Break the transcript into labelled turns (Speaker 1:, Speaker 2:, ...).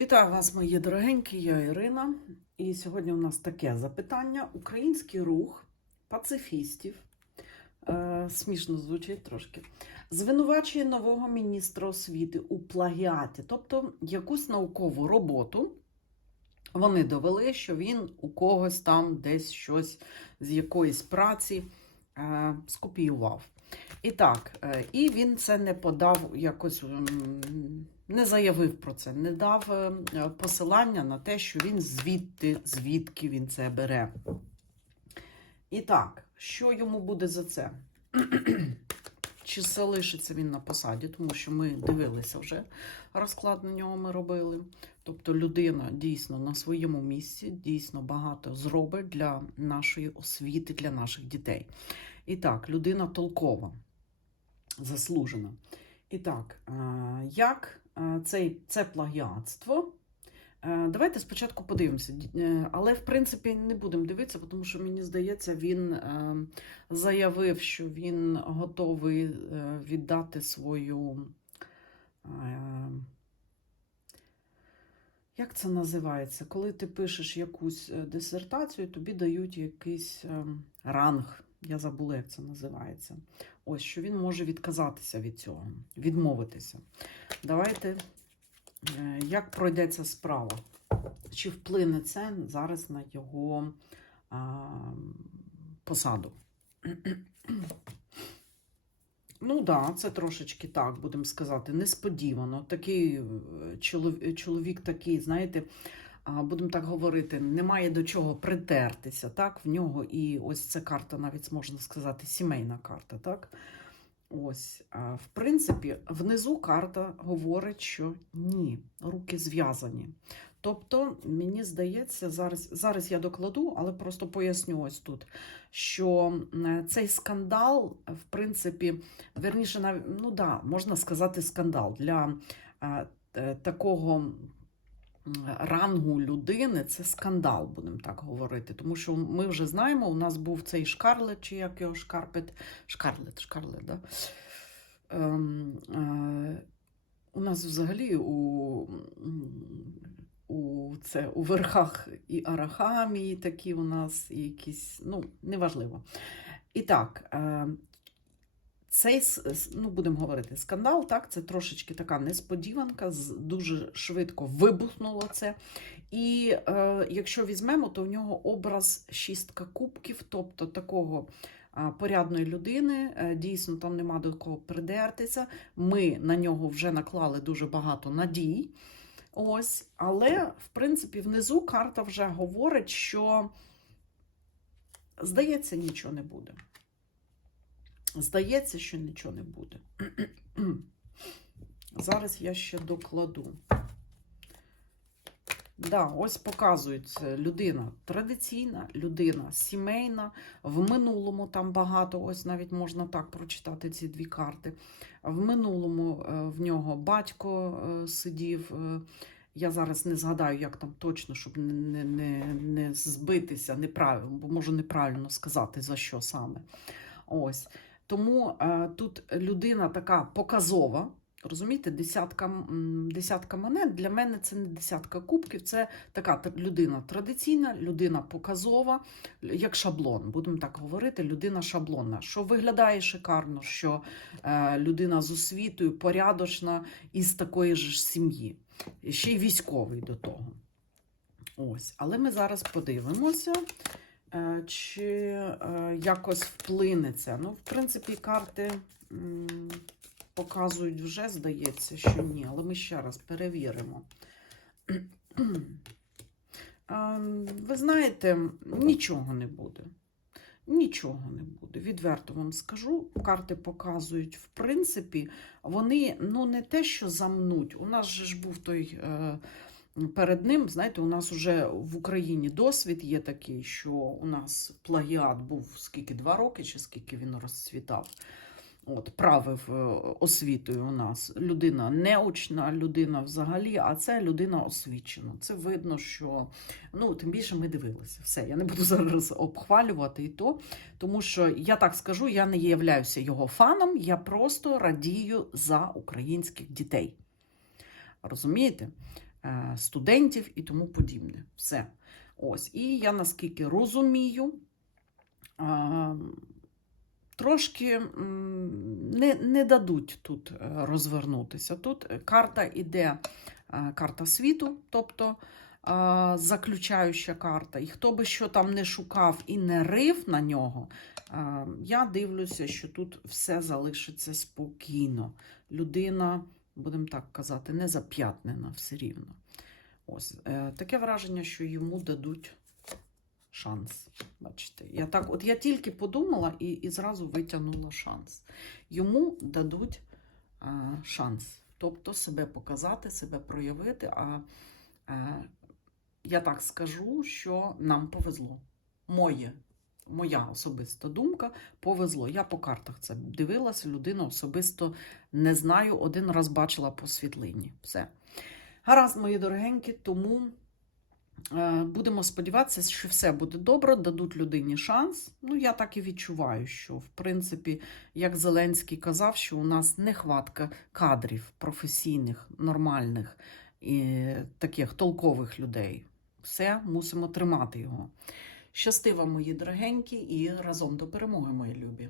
Speaker 1: Вітаю вас, мої дорогенькі, я Ірина. І сьогодні у нас таке запитання: Український рух пацифістів. Е, смішно звучить трошки. Звинувачує нового міністра освіти у плагіаті, тобто якусь наукову роботу. Вони довели, що він у когось там десь щось з якоїсь праці е, скопіював. І так, е, і він це не подав якось, не заявив про це, не дав е, посилання на те, що він звідти, звідки він це бере. І так, що йому буде за це? Чи залишиться він на посаді, тому що ми дивилися вже розклад на нього ми робили. Тобто людина дійсно на своєму місці, дійсно багато зробить для нашої освіти, для наших дітей. І так, людина толкова, заслужена. І так, е, як е, цей, це плагіатство? Е, Давайте спочатку подивимося, але в принципі не будемо дивитися, тому що мені здається, він заявив, що він готовий віддати свою. Як це називається? Коли ти пишеш якусь дисертацію, тобі дають якийсь ранг. Я забула, як це називається. Ось що він може відказатися від цього, відмовитися. Давайте, е, як пройде ця справа? Чи вплине це зараз на його а, посаду? Ну так, да, це трошечки так, будемо сказати, несподівано. Такий е, чоловік, чоловік такий, знаєте, будемо так говорити, немає до чого притертися. Так? В нього і ось ця карта, навіть можна сказати, сімейна карта. Так? Ось, в принципі, внизу карта говорить, що ні, руки зв'язані. Тобто, мені здається, зараз, зараз я докладу, але просто поясню ось тут, що е, цей скандал, в принципі, верніше, ну да, можна сказати, скандал для е, такого рангу людини це скандал, будемо так говорити. Тому що ми вже знаємо, у нас був цей шкарлет, чи як його шкарпет, шкарлет, шкарлет, да? Ем, е, у нас взагалі у, у, це, у верхах і арахамії такі у нас, і якісь, ну, неважливо. І так, е, цей, ну, будемо говорити, скандал, так, це трошечки така несподіванка, дуже швидко вибухнуло це. І е, якщо візьмемо, то в нього образ шістка кубків, тобто такого порядної людини. Е, Дійсно, там нема до кого придертися. Ми на нього вже наклали дуже багато надій. Ось, але в принципі внизу карта вже говорить, що здається, нічого не буде. Здається, що нічого не буде. Зараз я ще докладу. Да, ось показується людина традиційна, людина сімейна. В минулому там багато, ось навіть можна так прочитати ці дві карти. В минулому е, в нього батько е, сидів. е, Я зараз не згадаю, як там точно, щоб не, не, не збитися неправильно, бо можу неправильно сказати, за що саме. Ось. Тому е, тут людина така показова. Розумієте, десятка, десятка монет для мене це не десятка кубків, це така людина традиційна, людина показова, як шаблон, будемо так говорити, людина шаблонна, що виглядає шикарно, що е, людина з освітою, порядочна і з такої ж сім'ї. Ще й військовий до того. Ось. Але ми зараз подивимося, чи е, якось вплине це. Ну, в принципі, карти. показують вже, здається, що ні, але ми ще раз перевіримо. Ви знаєте, нічого не буде. Нічого не буде. Відверто вам скажу. Карти показують, в принципі, вони ну не те, що замнуть. У нас же ж був той. Е, Перед ним, знаєте, у нас вже в Україні досвід є такий, що у нас плагіат був скільки два роки, чи скільки він розцвітав. От, правив е, освітою у нас. Людина неучна, людина взагалі, а це людина освічена. Це видно, що ну, тим більше ми дивилися. Все, я не буду зараз обхвалювати і то, тому що я так скажу, я не являюся його фаном, я просто радію за українських дітей. Розумієте? Е, студентів і тому подібне. Все. Ось. І я наскільки розумію, трошки не, не дадуть тут е, розвернутися. Тут е, карта іде, е, карта світу, тобто заключаюча карта. І хто би що там не шукав і не рив на нього, я дивлюся, що тут все залишиться спокійно. Людина, будемо так казати, не зап'ятнена все рівно. Ось е, таке враження, що йому дадуть шанс. Бачите, я так, от я тільки подумала і, і зразу витягнула шанс. Йому дадуть а, шанс, тобто себе показати, себе проявити. А, а я так скажу, що нам повезло. Моє, моя особиста думка повезло. Я по картах це дивилася, людину особисто не знаю, один раз бачила по світлині. Все. Гаразд, мої дорогенькі, тому е, будемо сподіватися, що все буде добре, дадуть людині шанс. Ну, я так і відчуваю, що, в принципі, як Зеленський казав, що у нас нехватка кадрів професійних, нормальних і таких толкових людей. Все, мусимо тримати його. Щасти вам, мої дорогенькі, і разом до перемоги, мої любі!